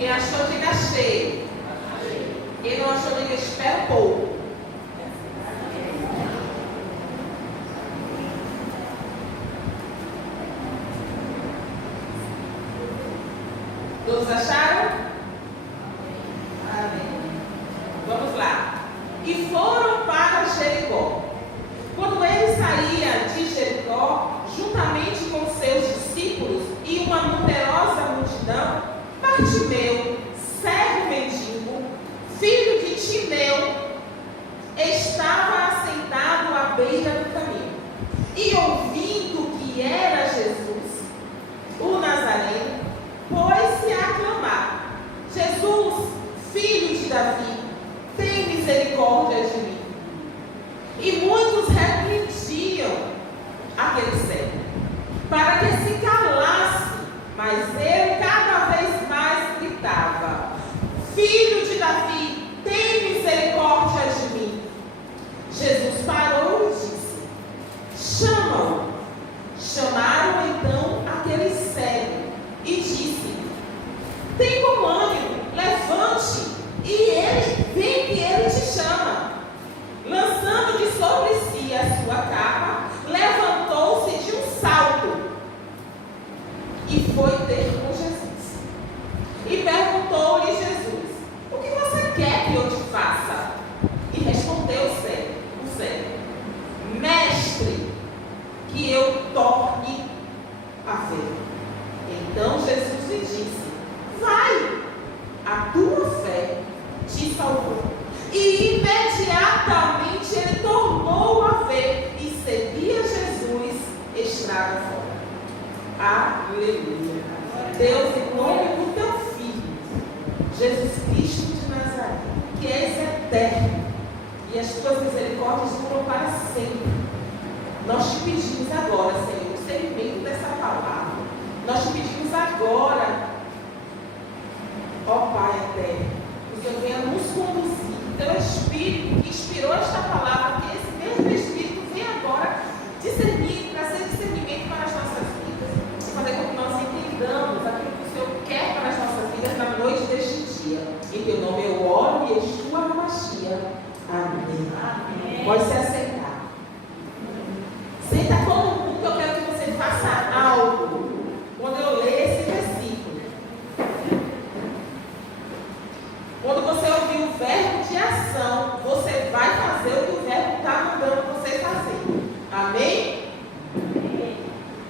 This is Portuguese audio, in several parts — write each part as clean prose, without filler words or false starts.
Quem achou, diga achei. Quem não achou, diga espera um pouco. Todos acharam? Amém. Vamos lá. E foram para Jericó. Quando ele saía de Jericó, juntamente com seus discípulos e uma numerosa multidão, Bartimeu, cego mendigo, filho de Timeu, estava assentado à beira do caminho. E ouvindo que era Jesus, o Nazareno, pôs-se a clamar: Jesus, filho de Davi, tem misericórdia de mim. E muitos repreendiam aquele cego, para que se calasse, mas ele cada vez mais gritava: Filho de Davi, tem misericórdia de mim. Jesus parou e disse: Chama-o. Chamaram então aquele cego e disse: Tem bom ânimo, levante, e ele vem que ele te chama. Lançando de sobre si a sua capa, levantou-se de um salto e foi ter com Jesus. E perguntou-lhe Jesus: O que você quer que eu te faça? E respondeu o cego: Mestre, que eu torne a ver. Então Jesus lhe disse: Vai, a tua fé te salvou. E imediatamente ele tornou a ver e seguia Jesus estrada fora. Aleluia. Deus, em nome do teu Filho, Jesus Cristo de Nazaré, que és eterno, e as tuas misericórdias duram para sempre. Nós te pedimos agora, Senhor, o discernimento dessa palavra. Nós te pedimos agora, ó Pai eterno, que o Senhor venha nos conduzir. Teu Espírito que inspirou esta palavra, que esse mesmo Espírito venha agora discernir, trazer discernimento para as nossas vidas, fazer com que nós entendamos aquilo que o Senhor quer para as nossas vidas na noite deste dia. Em teu nome eu oro e Yeshua HaMashiach. Amém. Amém. Pode se aceitar. Senta todo mundo, que eu quero que você faça algo quando eu ler esse versículo. Quando você ouvir o verbo de ação, você vai fazer o que o verbo está mandando você fazer. Amém?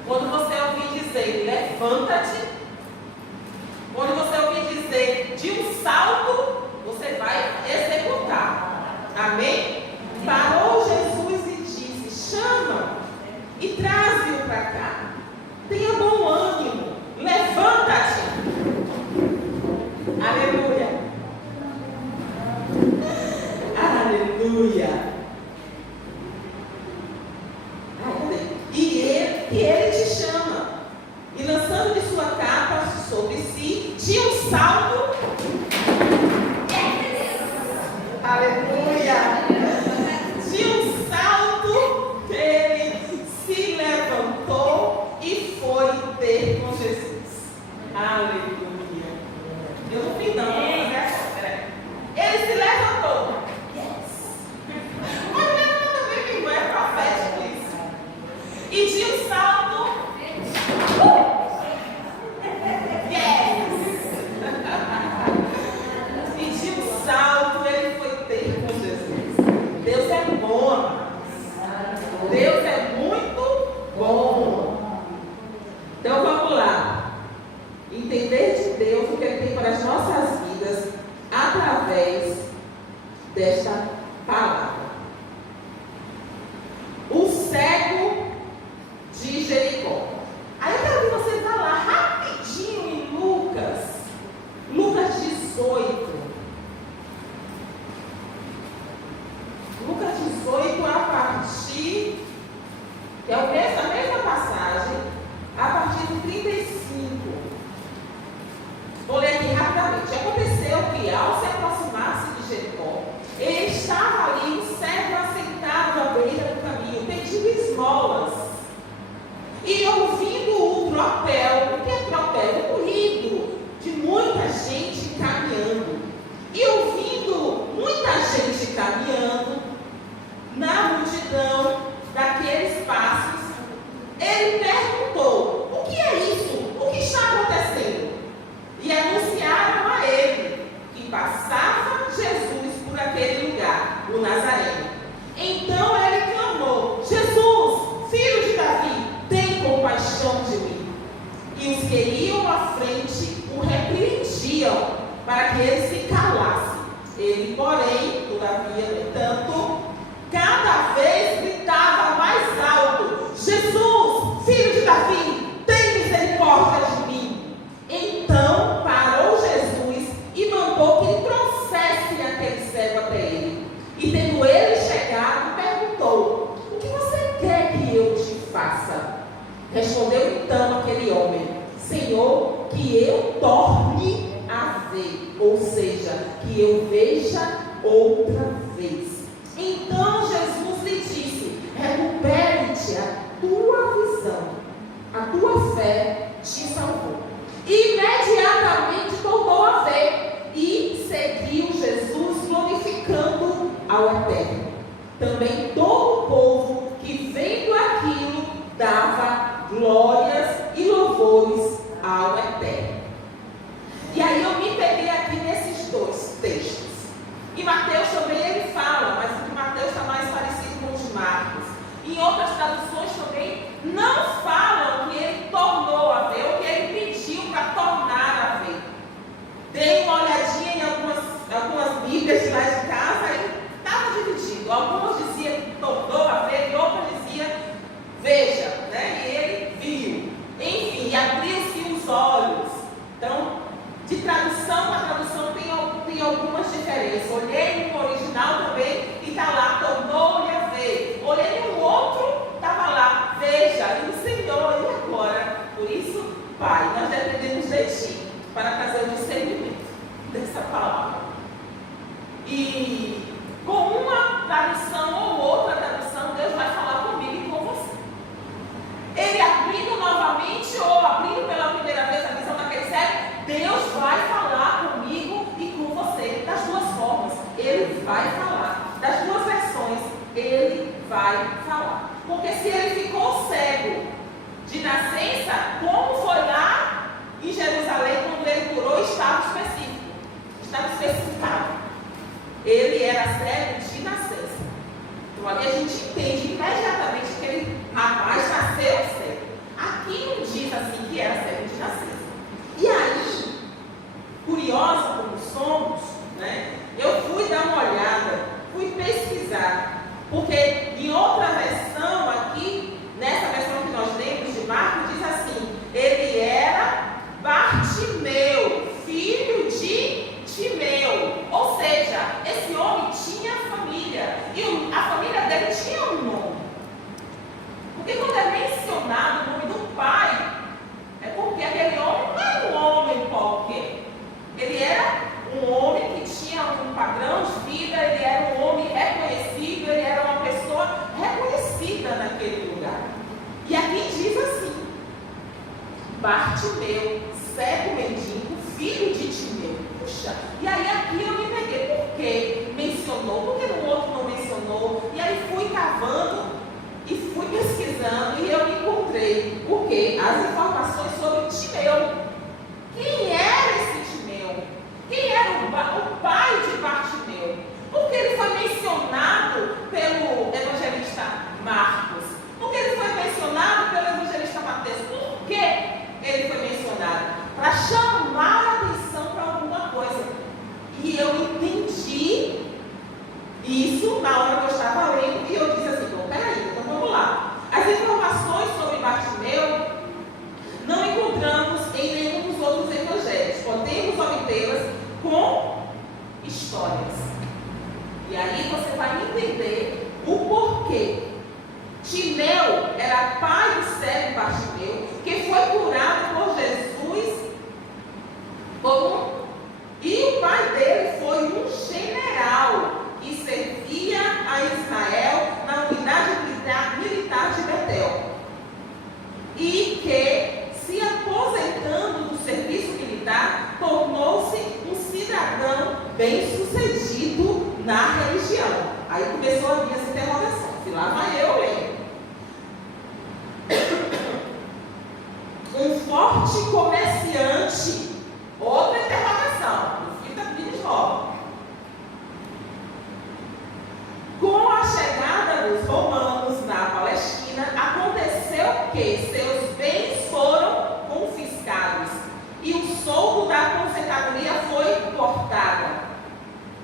Quando você ouvir dizer levanta-te, quando você ouvir dizer de um salto, você vai executar. Amém? Parou Jesus e disse: Chama e traze-o para cá. Tenha bom ânimo, levanta-te. Aleluia. Aleluia. E ele te chama. E lançando de sua capa sobre si, tinha um salto. Aleluia. Tinha um salto. Ele se levantou e foi ter com Jesus. Aleluia. Eu não vi não. Ele se levantou. E de um salto, e de um salto ele foi ter com Jesus. Deus é bom, amados. Deus é muito bom. Então vamos lá. Entender de Deus o que Ele tem para as nossas vidas através desta palavra. O cego de Jericó. Aí eu quero que você vá lá rapidinho em Lucas 18. Lucas 18 a partir, que é a mesma passagem, a partir do 35. Vou ler aqui rapidamente. Aconteceu que ao se aproximar-se de Jericó, estava ali um cego assentado à beira do caminho, pedindo esmolas. E ouvindo o tropel, o que é tropel? O ruído de muita gente daquele lugar, o Nazareno. Então ele clamou: Jesus, filho de Davi, tem compaixão de mim. E os que iam à frente o repreendiam para que ele se calasse. Ele, porém, todavia, no entanto, cada vez gritava mais alto: Jesus, filho de Davi, tem misericórdia de mim. Então parou Jesus e mandou que trouxessem aquele cego até ele. E tendo ele chegado, perguntou: o que você quer que eu te faça? Respondeu então aquele homem: Senhor, que eu torne a ver, ou seja, que eu veja outra vez. Então Jesus lhe disse: recupere-te a tua visão, a tua fé te salvou. Imediatamente tornou a ver e seguiu Jesus, glorificando ao Eterno. Também todo o povo que vendo aquilo dava glórias e louvores ao Eterno. E aí eu me peguei aqui nesses dois textos. E Mateus também ele fala, mas o de Mateus está mais parecido com o de Marcos. Em outras traduções também não falam que ele tornou a ver, ou que ele pediu para tornar a ver. Dei uma olhadinha em algumas bíblias lá de casa e estava dividido. Algumas diziam que tornou a ver e outras diziam veja, né? E ele viu. Enfim, abriu-se os olhos. Então, de tradução para tradução tem algumas diferenças. Olhei no original também e está lá, tornou-lhe a ver. Olhei no outro, estava lá, veja, e o Senhor, e agora? Por isso, Pai, nós dependemos de Ti para trazer o discernimento dessa palavra. E com uma tradução ou outra tradução, Deus vai falar comigo e com você. Ele abrindo novamente ou abrindo pela primeira vez a visão daquele cego, Deus vai falar comigo e com você. Das duas formas, Ele vai falar. Das duas versões, Ele vai falar. Porque se ele ficou cego de nascença, como foi lá em Jerusalém, quando ele curou, estava específico. Estava especificado. Ele era cego de nascença. Então ali a gente entende imediatamente que aquele rapaz nasceu cego. Aqui não diz assim que era cego de nascença. E aí, curiosa como somos, né, eu fui dar uma olhada, fui pesquisar, porque em outra versão aqui, nessa versão que nós lemos de Marcos, diz assim: ele era Bartimeu, filho de Timeu. Ou seja, esse homem tinha família, e a família dele tinha um nome. Porque quando é mencionado o nome do pai, é porque aquele homem não era um homem qualquer. Ele era um homem que tinha um padrão de vida, ele era um homem reconhecido, ele era uma pessoa reconhecida naquele lugar. E aqui diz assim: Bartimeu, cego mendigo, filho de Timeu. Puxa, e aí aqui eu me peguei. Por que mencionou? Por que no outro não mencionou? E aí fui cavando e fui pesquisando e eu me encontrei. Porque as informações sobre Timeu. Quem era esse Timeu? Quem era o pai de Bartimeu? Porque ele foi mencionado pelo evangelista Marcos. Porque ele foi mencionado pelo evangelista Mateus. Por que ele foi mencionado? Para chamar a atenção para alguma coisa. E eu entendi isso na hora que eu estava lendo. E eu disse assim: bom, peraí, então vamos lá. As informações sobre Bartimeu não encontramos em nenhum dos outros evangelhos. Podemos obtê-las com histórias. E aí você vai entender o porquê. Timeu era pai do cego Bartimeu, que foi curado por Jesus e o pai dele foi um general que servia a Israel na unidade militar de Betel. E que, se aposentando do serviço militar, tornou-se um cidadão bem-sucedido na religião. Aí começou a vir essa interrogação. Se lá vai eu ler. Um forte comerciante. Outra interrogação. O filho está pedindo de novo. porque seus bens foram confiscados e o soldo da aposentadoria foi cortado.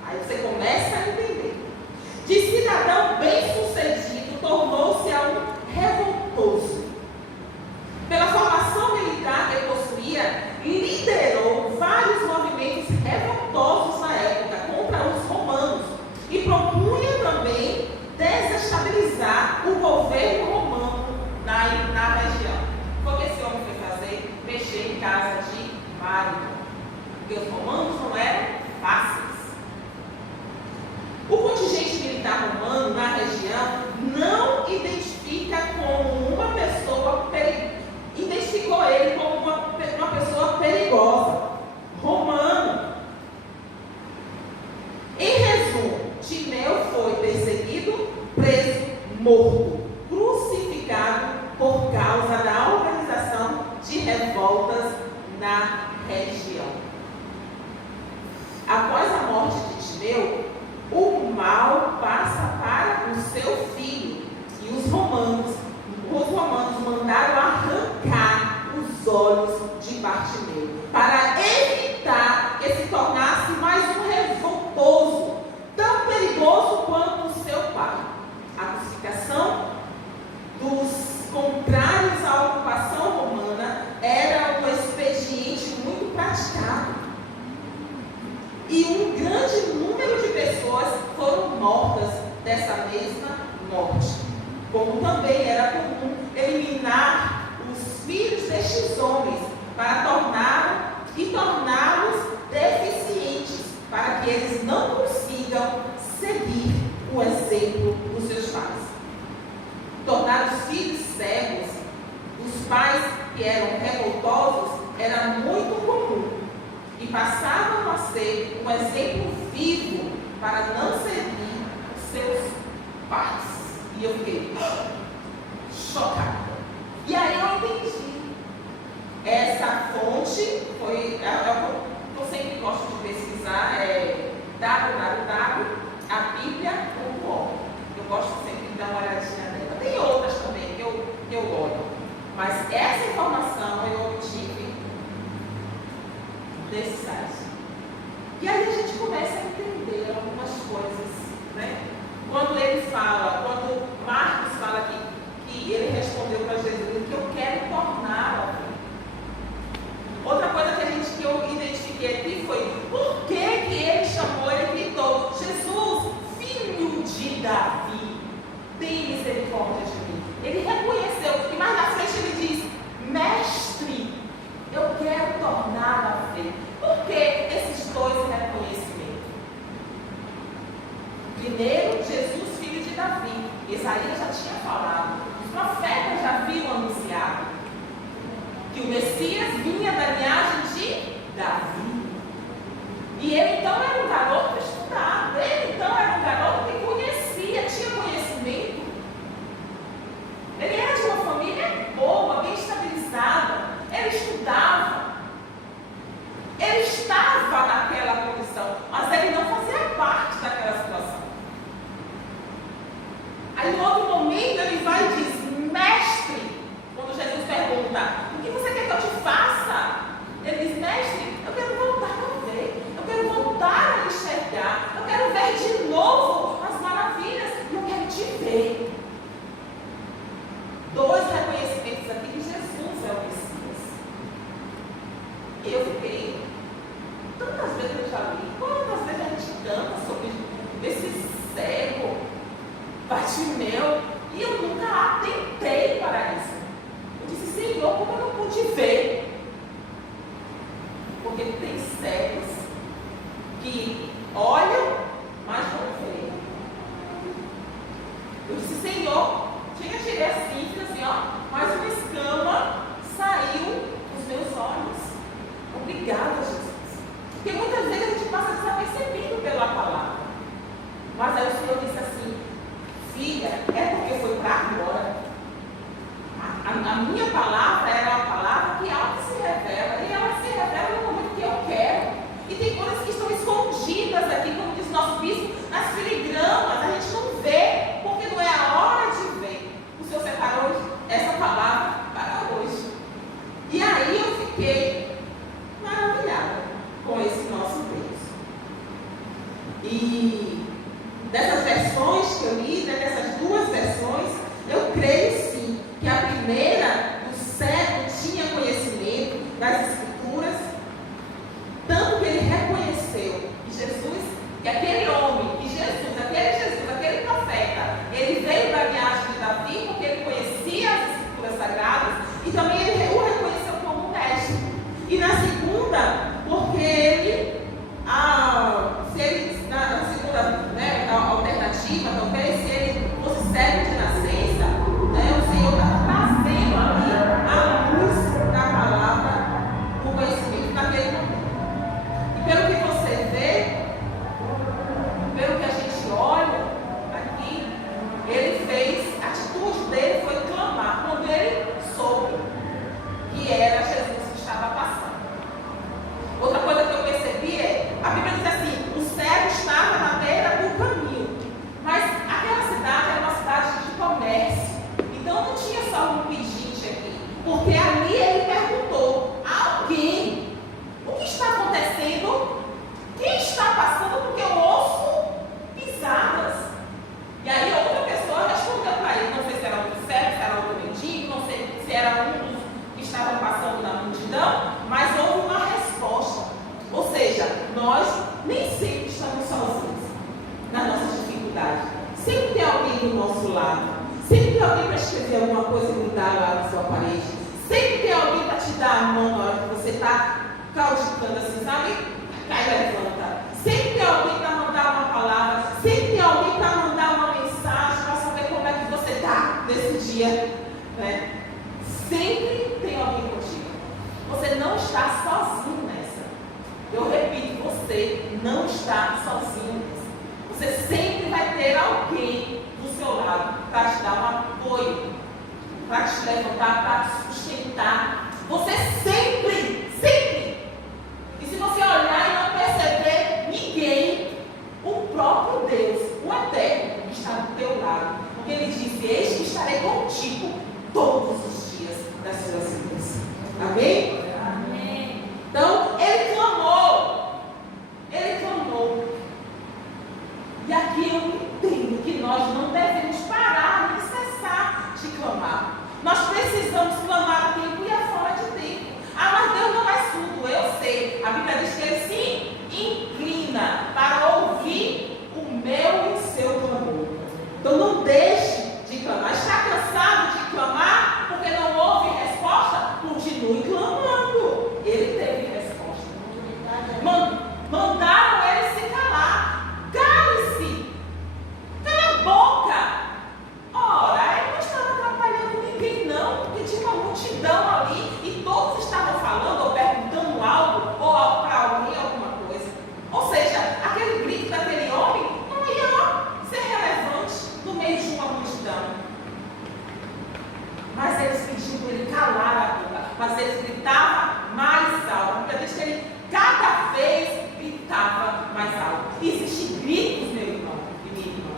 Aí você começa a entender. De cidadão bem-sucedido, tornou-se a um revoltoso. Pela formação militar que possuía, liderou vários movimentos revoltosos na época contra os romanos e propunha também desestabilizar o governo romano na região. O que esse homem foi fazer? Mexer em casa de Mário, porque os romanos não eram fáceis. O contingente militar romano na região não identifica como uma pessoa perigosa. Identificou ele como uma pessoa perigosa, romano. Em resumo, Timeu foi perseguido, preso, morto, crucificado por causa da organização de revoltas na região. Após a morte de Timeu, o mal passa para o seu filho e os romanos mandaram arrancar os olhos de Bartimeu para evitar que se tornasse mais um revoltoso, tão perigoso quanto o seu pai. A crucificação dos contrários à ocupação romana era um expediente muito praticado. E um grande número de pessoas foram mortas dessa mesma morte. Como também era comum eliminar os filhos destes homens para torná-los deficientes, para que eles não consigam seguir o exemplo dos seus pais. Tornar os filhos cegos dos pais que eram revoltosos era muito comum e passavam a ser um exemplo vivo para não seguir seus pais. E eu fiquei chocada. E aí eu entendi. Essa fonte foi, eu sempre gosto de pesquisar, www.abiblia.org. Eu gosto sempre de dar uma olhadinha nela. Tem outras também que eu olho. Mas essa informação eu obtive desse site. E aí a gente começa a entender algumas coisas, né? Quando ele fala, quando Marcos fala que ele respondeu para Jesus, que eu quero torná-lo. Outra coisa que eu identifiquei aqui foi, por que ele chamou, ele gritou, Jesus, filho de Davi, tem misericórdia de mim. Ele reconheceu, e mais na frente ele diz, mestre, eu quero torná-lo a ver. Por que esses dois reconhecimentos? Primeiro, Jesus, filho de Davi. Isaías já tinha falado, os profetas já haviam anunciado que o Messias vinha da linhagem de Davi. E ele então era um garoto estudado, ele então era um garoto que conhecia, tinha conhecimento. Ele era de uma família boa, bem estabilizada, ele estudava, ele estava naquela condição, mas ele não fazia parte daquela situação. Aí, em outro momento, ele vai e diz, mestre, quando Jesus pergunta, o que você quer que eu te faça? Ele diz, mestre, eu quero voltar a ver, eu quero voltar a enxergar, eu quero ver de novo as maravilhas e eu quero te ver. Dois reconhecimentos aqui que Jesus é o Messias. Eu fiquei, tantas vezes eu já li, quantas vezes a gente canta sobre esse cego, Bartimeu, e eu nunca atentei para isso. Eu disse, Senhor, como eu não pude ver? Porque tem cegos que olham, mas não veem. Eu disse, Senhor, cheguei assim, fiz assim, ó, mais uma escama saiu dos meus olhos. Obrigada, Jesus. Porque muitas vezes a gente passa desapercebido pela palavra. Mas aí o Senhor disse assim, filha, é porque foi para agora. A minha palavra era uma palavra que ela se revela, e ela se revela no momento que eu quero. E tem coisas que estão escondidas aqui, como diz nosso bispo, nas filigramas, a gente não vê, porque não é a hora de ver. O Senhor separou essa palavra eu li, né, dessas duas versões, eu creio sim que a primeira, o cego tinha conhecimento das Escrituras, tanto que ele reconheceu que Jesus, que aquele homem, que Jesus, aquele profeta, ele veio da linhagem de Davi porque ele conhecia as Escrituras Sagradas e também ele o reconheceu como mestre. E na segunda, porque ele, se ele na segunda, né, alternativa, talvez, se ele fosse cego de nascença, né, o Senhor estava trazendo ali a luz da palavra, o conhecimento naquele momento. E pelo que você vê, pelo que a gente olha aqui, ele fez, a atitude dele foi clamar quando ele soube que era Jesus que estava passando. Outra coisa que eu percebi é, a Bíblia diz assim, o cego estava na beira do caminho, mas aquela cidade era uma cidade de comércio, então não tinha só um pedinte aqui, porque ali ele perguntou a alguém, o que está acontecendo? Quem está passando? Porque eu ouço pisadas. E aí outra pessoa respondeu para ele, não sei se era outro cego, se era outro mendigo, não sei se era um dos que estavam passando na multidão, mas houve uma resposta. Ou seja, nós nem sempre estamos sozinhos nas nossas dificuldades. Sempre tem alguém do nosso lado. Sempre tem alguém para escrever alguma coisa e mudar lá na sua parede. Sempre tem alguém para te dar a mão na hora que você está causticando assim, sabe? Cai e levanta. Sempre tem alguém para mandar uma palavra. Sempre tem alguém para mandar uma mensagem para saber como é que você está nesse dia, né? Sempre tem alguém contigo. Você não está sozinho nessa. Eu repito, você não está sozinho nessa. Você sempre vai ter alguém do seu lado para te dar um apoio, para te levantar, para te sustentar. Você sempre, sempre. E se você olhar e não perceber ninguém, o próprio Deus, o Eterno, está do teu lado. Porque ele disse, eis que estarei contigo todos os dias das suas vidas. Amém? Amém. Então, ele clamou. Ele clamou. E aqui eu entendo que nós não devemos parar nem cessar de clamar. Nós precisamos clamar a tempo e a fora de tempo. Ah, mas Deus não é surdo, eu sei. A Bíblia diz que ele se inclina para ouvir o meu e o seu clamor. Então não deixe de clamar. Está cansado de clamar porque não houve resposta? Continue clamando. Ele teve resposta. Mandaram ele se calar. Cale-se. Cala a boca. Ora, ele não estava atrapalhando ninguém não, porque tinha uma multidão ali e todos estavam falando ou perguntando algo ou para alguém alguma coisa. Ou seja, aquele grito daquele homem não ia ser relevante no meio de uma multidão. Mas eles pediam para ele calar a boca, mas eles gritavam mais alto. Porque diz que ele cada vez gritava mais alto. Existem gritos, meu irmão e minha irmã,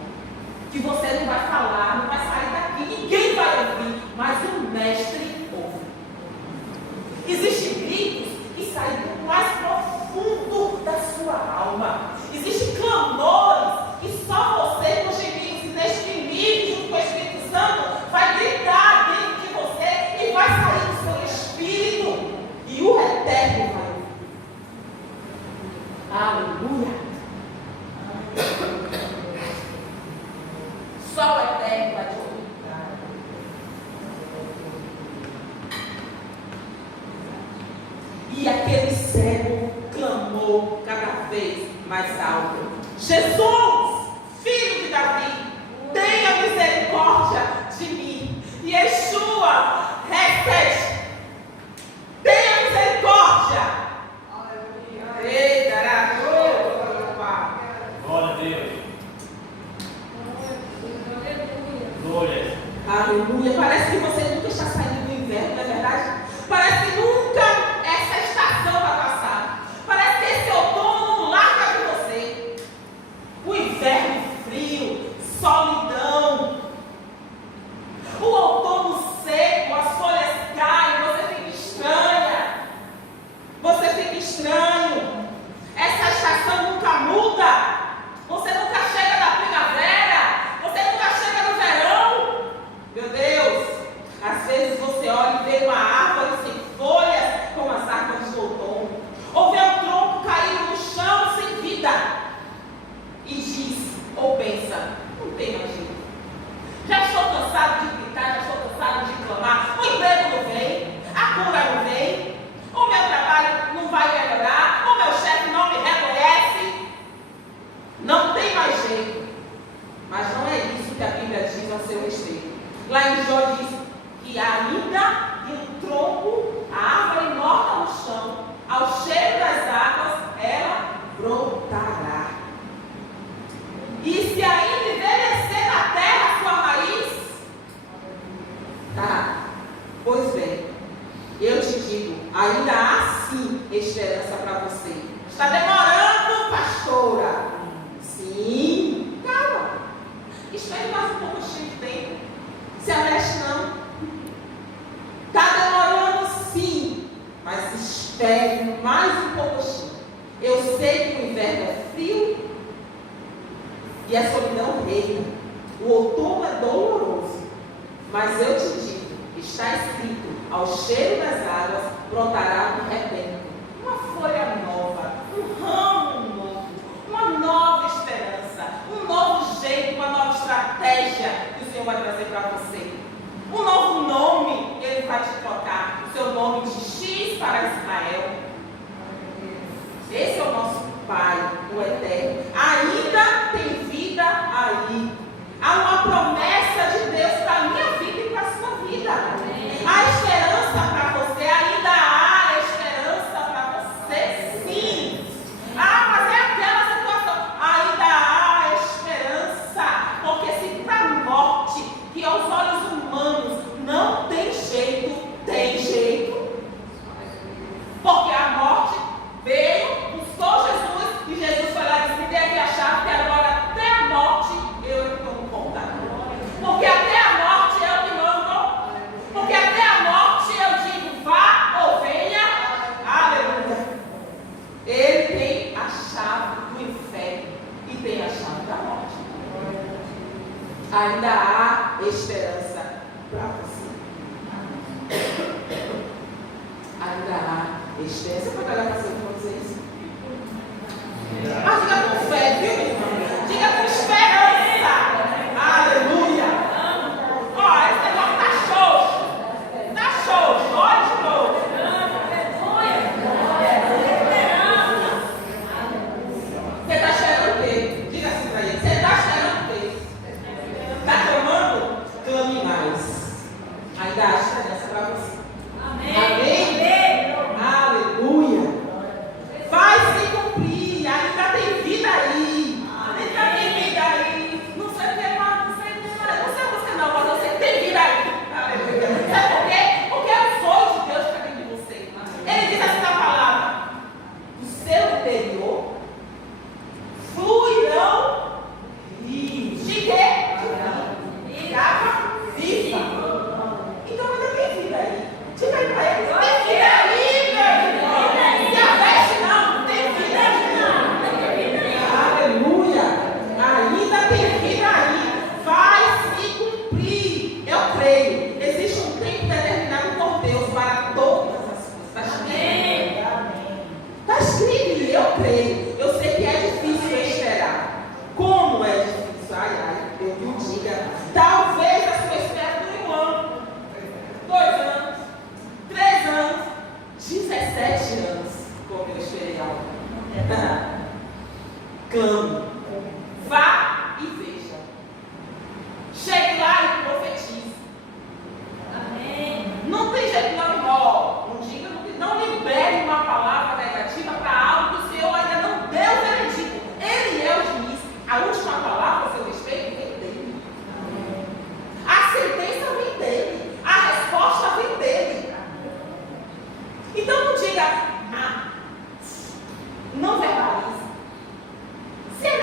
que você não vai falar, não vai sair daqui, ninguém vai ouvir, mas o mestre ouve. Existem gritos que saem do mais profundo da sua alma. Existem clamores que só você, com gemidos inexprimíveis, junto com o Espírito Santo, vai gritar dentro de você e vai sair do seu espírito. E o Eterno vai ouvir. Aleluia. Só o Eterno vai te ouvir. E aquele cego clamou cada vez mais alto: Jesus, filho de Davi, tenha misericórdia de mim. E Yeshua, recebe, tenha misericórdia. Eita, glória a Deus. Glória. Aleluia. Parece que você nunca está saindo do inverno, não é verdade? Parece que nunca essa estação vai passar. Parece que esse outono não larga de você. O inverno frio, solidão. O outono seco, as folhas caem, você fica estranha. Você fica estranho. Essa estação nunca muda. Você nunca chega da primavera. Você Não tem mais jeito. Já estou cansado de gritar, já estou cansado de clamar. O emprego não vem, a cura não vem, o meu trabalho não vai melhorar, o meu chefe não me reconhece. Não tem mais jeito. Mas não é isso que a Bíblia diz ao seu respeito. Lá em Jó diz que ainda de um tronco, a árvore morta no chão, ao cheiro das águas, ela brotará. E se ainda envelhecer na terra a sua raiz, tá? Pois bem, eu te digo, ainda há sim esperança para você. Está demorando, pastora? Sim, calma. Espere mais um pouco de tempo. Se amexe não. Está demorando sim, mas espere mais um pouquinho. Eu sei que o inverno é frio e a solidão reina. O outono é doloroso, mas eu te digo, está escrito, ao cheiro das águas brotará um rebento, uma folha nova, um ramo novo, uma nova esperança, um novo jeito, uma nova estratégia que o Senhor vai trazer para você. Um novo nome Ele vai te trocar, o seu nome de X para Israel. Esse é o nosso Pai, o Eterno. Ainda tem vida aí. Há uma promessa de Deus para a minha vida e para a sua vida. Há esperança para você, ainda há esperança para você, sim. Ah, mas é aquela situação. Ainda há esperança, porque se para a morte, que aos olhos humanos não tem jeito, tem jeito. Porque a morte veio, buscou Jesus, e Jesus foi lá e disse: me dê aqui a chave, que agora até a morte eu que tomo conta. Porque até a morte eu que mando. Porque até a morte eu digo: vá ou venha. Aleluia. Ele tem a chave do inferno e tem a chave da morte. Ainda há esperança para você. Ainda há esperança. Você pode olhar para você e dizer isso? Mas diga com fé, viu, irmão? Diga com esperança. Aleluia. Ó, esse negócio tá show. Tá show. Olha de novo. Você está esperando o quê? Diga assim para ele. Você está esperando o quê? Está clamando? Clame mais. Ainda há esperança para você. Amém. Amém. Aleluia. Vai se cumprir. Ainda tem vida aí. Ainda tem vida aí. Não sei o que mais. Não sei você não, mas eu sei que tem vida aí. Aleluia. Sabe por quê? Porque é o fogo de Deus que está dentro de você. Ele diz assim na palavra: do seu interior fluirão rios. De quê? De água viva. Então ainda tem vida aí. Diga aí para ele: tem vida aí, meu irmão. Se aveste não, tem vida aí. Aleluia. Ainda tem vida aí. Vai se cumprir. Eu creio. Existe um tempo determinado por Deus para todas as coisas. Está escrito. Está escrito e eu creio. Eu sei que é difícil esperar. Como é difícil? Ai, ai, eu me diga. Talvez a sua espera dure 1 ano, 2 anos, 3 anos, 17 anos, como eu esperei algo. Clame. Vá e veja. Chegue lá e profetize. Amém. Não tem jeito não, não diga, não libere uma palavra negativa para algo que o Senhor ainda não deu veredito. Ele é o juiz. A última palavra a seu respeito vem dele. A sentença vem dele. A resposta vem dele. Então não diga, não verbalize. Se é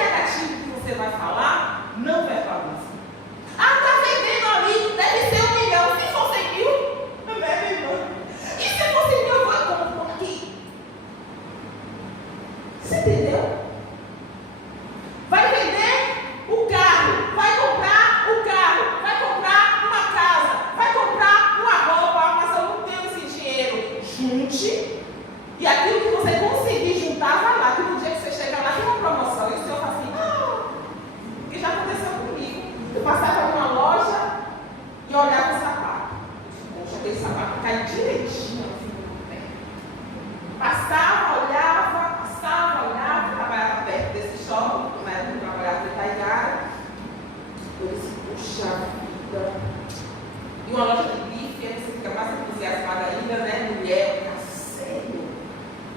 uma loja de grife, aí você fica mais entusiasmada ainda, né? Mulher, sério?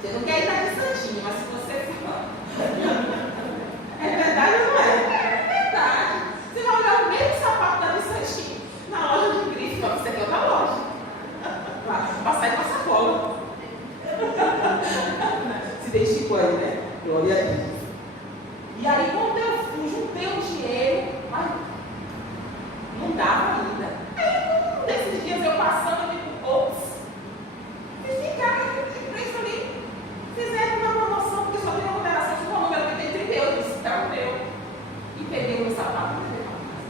Você não quer ir na de santinho, mas se você for. É verdade ou não é? É verdade. Você vai olhar o mesmo sapato da de santinho na loja de grife, mas você quer outra loja. Vai sair com a sacola. Se identificou aí, né? Glória a Deus. E aí, quando eu fui, juntei o dinheiro, mas não dava ainda. Aí, nesses dias eu passando, eu digo, ops, fiz cara de preço ali. Fizeram uma promoção, porque só tem uma moderação de um número que tem 38, eu disse, tá o meu. E peguei o meu sapato e levei para casa.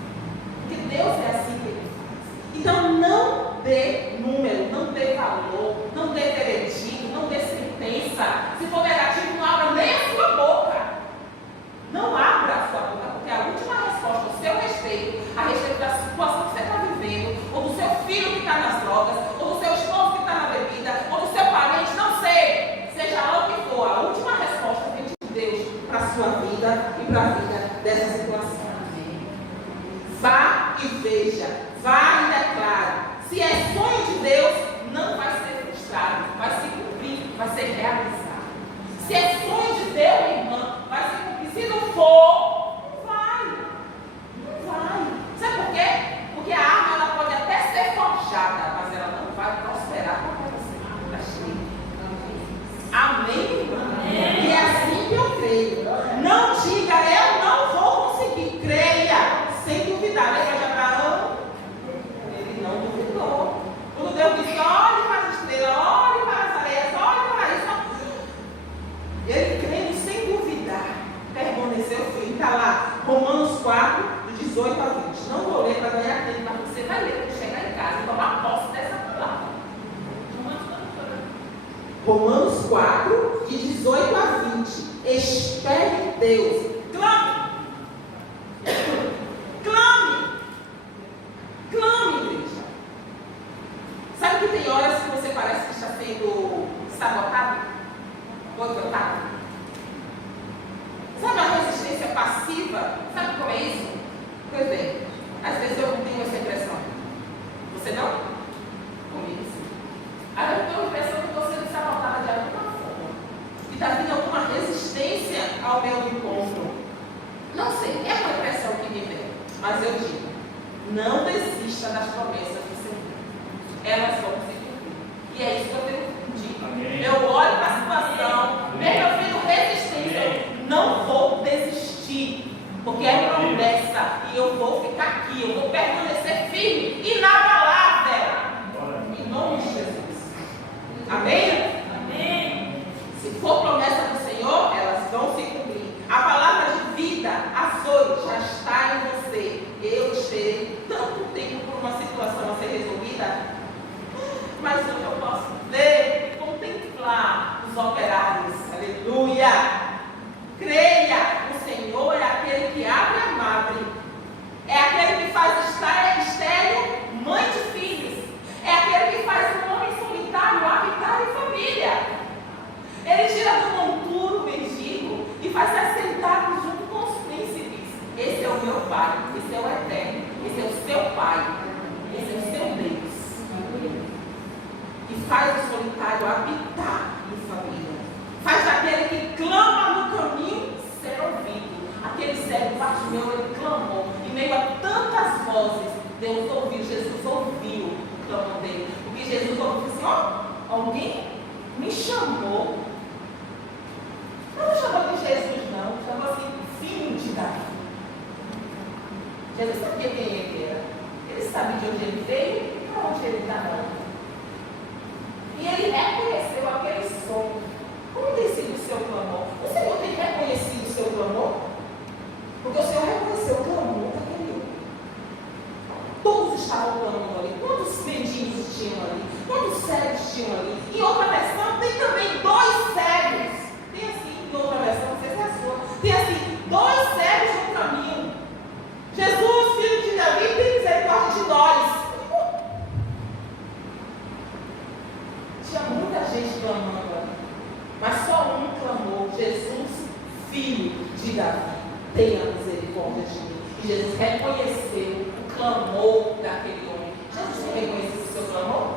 Porque Deus é assim que Ele faz. Então, não dê número, não dê valor, não dê veredito, não dê sentença. Se for negativo, não abra nem a sua boca. Não abra a sua boca, porque a última resposta ao seu respeito, a respeito da situação que você está vivendo, ou do seu filho que está nas drogas, ou do seu esposo que está na bebida, ou do seu parente, não sei, seja lá o que for, a última resposta vem de Deus para a sua vida e para a vida dessa situação. Vá e veja, vá e declare. Se é sonho de Deus, não vai ser frustrado, vai se cumprir, vai ser realizado. Se é sonho de Deus, minha irmã, vai se cumprir. Se não for, não vai. Não vai. Sabe por quê? Porque a arma ela pode até ser forjada, mas ela não vai prosperar porque você está cheio. Amém, irmã? Amém. E é assim que eu creio. Não diga, eu não vou conseguir. Creia, sem duvidar. Lembra de Abraão? Ele não duvidou. Quando Deus disse, olhe para as estrelas, olhe para as areias, olhe para isso. Ele crendo sem duvidar. Permaneceu firme. Está lá, Romanos 4, do 18 a 20. Não vou ler para ganhar tempo, mas você vai ler quando chegar em casa e tomar posse dessa palavra. Romanos 4, de 18 a 20. Espere em Deus. Clame. Clame. Clame, igreja. Sabe que tem horas que você parece que está sendo sabotado? Boicotado? Sabe a resistência passiva? Sabe como é isso? Pois bem, às vezes eu tenho essa impressão. Você não? Comigo sim. Aí eu tenho a impressão que estou sendo sabotada de alguma forma. E está vindo alguma resistência ao meu encontro. Não sei, é uma impressão que me vem. Mas eu digo, não desista das promessas do Senhor. Elas vão se cumprir. E é isso que eu tenho dito. Amém. Eu olho para a situação, mesmo eu vendo resistência, não vou desistir, porque é promessa e eu vou ficar aqui, eu vou permanecer firme, inabalável, em nome de Jesus. Amém? Amém. Se for promessa do Senhor, elas vão se cumprir. A palavra de vida, a Zoe, já está em você. Eu esperei tanto tempo por uma situação a ser resolvida, mas hoje eu posso ler e contemplar os operários. Aleluia! Creia, o Senhor é aquele que abre a madre, é aquele que faz estéril mãe de filhos, é aquele que faz um homem solitário habitar em família. Ele tira do monturo o mendigo e faz se assentar junto com os príncipes. Esse é o meu Pai, esse é o Eterno, esse é o seu Pai, esse é o seu Deus. E faz o solitário habitar em família. Faz aquele que clama no caminho ser ouvido. Aquele cego Bartimeu, ele clamou. Em meio a tantas vozes, Deus ouviu, Jesus ouviu o clamor dele. Porque Jesus ouviu assim, ó, alguém me chamou. Não chamou de Jesus, não. Chamou assim, filho de Davi. Jesus sabia quem ele era. Ele sabia de onde ele veio e para onde ele estava. E ele reconheceu aquele som. Como tem sido o seu clamor? O Senhor tem reconhecido o seu clamor? Porque o Senhor reconheceu o clamor daquele homem. Todos estavam clamando ali. Quantos mendigos tinham ali? Quantos cegos tinham ali? Em outra versão, tem também 2 cegos. Tem assim, em outra versão, não sei se é a sua. Tem assim, 2 cegos no caminho. Jesus, filho de Davi, tem misericórdia de nós. Tinha muita gente clamando ali. Mas só um clamou, Jesus, filho de Davi, tenha misericórdia de mim. E Jesus reconheceu o clamor daquele homem. Jesus tinha reconhecido o seu clamor?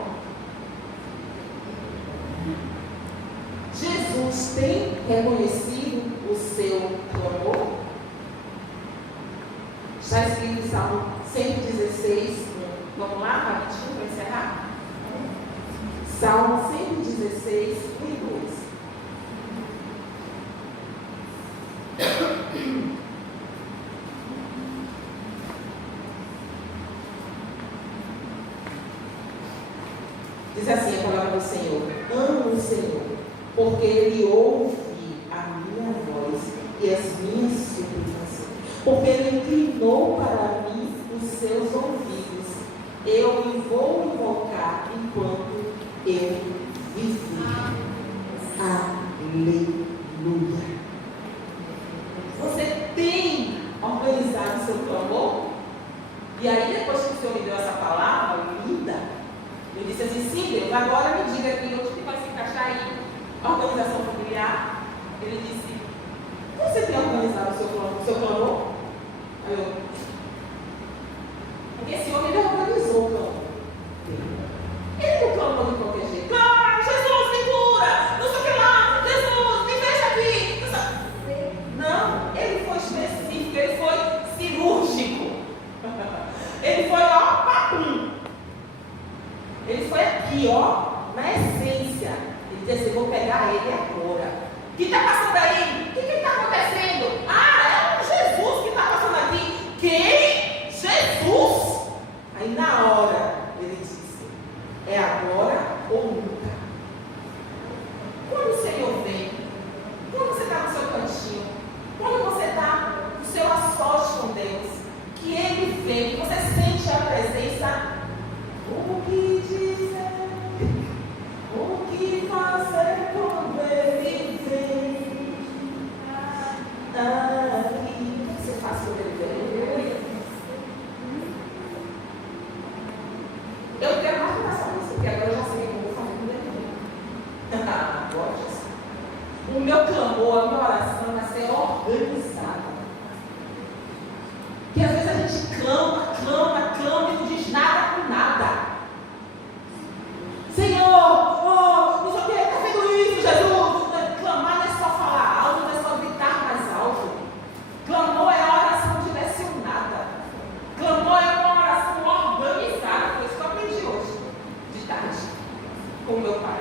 Jesus tem reconhecido o seu clamor? Está escrito em Salmo 116, vamos lá, rapidinho para encerrar? Salmo 116, 1 e 2. Diz assim a palavra do Senhor: amo o Senhor, porque Ele ouve a minha voz e as minhas súplicas, porque Ele inclinou para mim os seus ouvidos. Eu me vou invocar enquanto eu viver. Aleluia. Você tem organizado o seu clamor? E aí, depois que o Senhor me deu essa palavra linda, eu disse assim: sim, Deus, agora me diga aqui onde que vai se encaixar aí a organização familiar. Ele disse: você tem organizado o seu clamor? Aí eu, porque esse homem ele organizou o clamor. Ele não clamou de qualquer jeito. Clama, Jesus, me cura, não sei o que lá, Jesus, me deixa aqui. Não, ele foi específico, ele foi cirúrgico. Ele foi, ó, papum. Ele foi aqui, ó, na essência. Ele disse assim: vou pegar ele agora. O que está passando aí? O que está acontecendo? Ah, é um Jesus que está passando aqui. Quem? Jesus. Aí na hora ele disse: é agora ou nunca. Quando o Senhor vem, quando você está no seu cantinho, quando você está no seu a sós com Deus, que Ele vem, que você sente a presença, o que dizer, o que fazer quando Ele vem aqui? O que você faz quando Ele vem? Eu quero mais que essa música, porque agora eu já sei como eu vou fazer quando Ele vem. Agora já sei. O meu clamor, a minha oração vai ser organizada. Que às vezes a gente clama e não diz nada com nada. Senhor, oh, não sei o que, está vendo isso, Jesus? Clamar não é só falar alto, não é só gritar mais alto. Clamor é a oração direcionada. Clamor é uma oração organizada. Foi isso que eu aprendi hoje, de tarde, com o meu pai.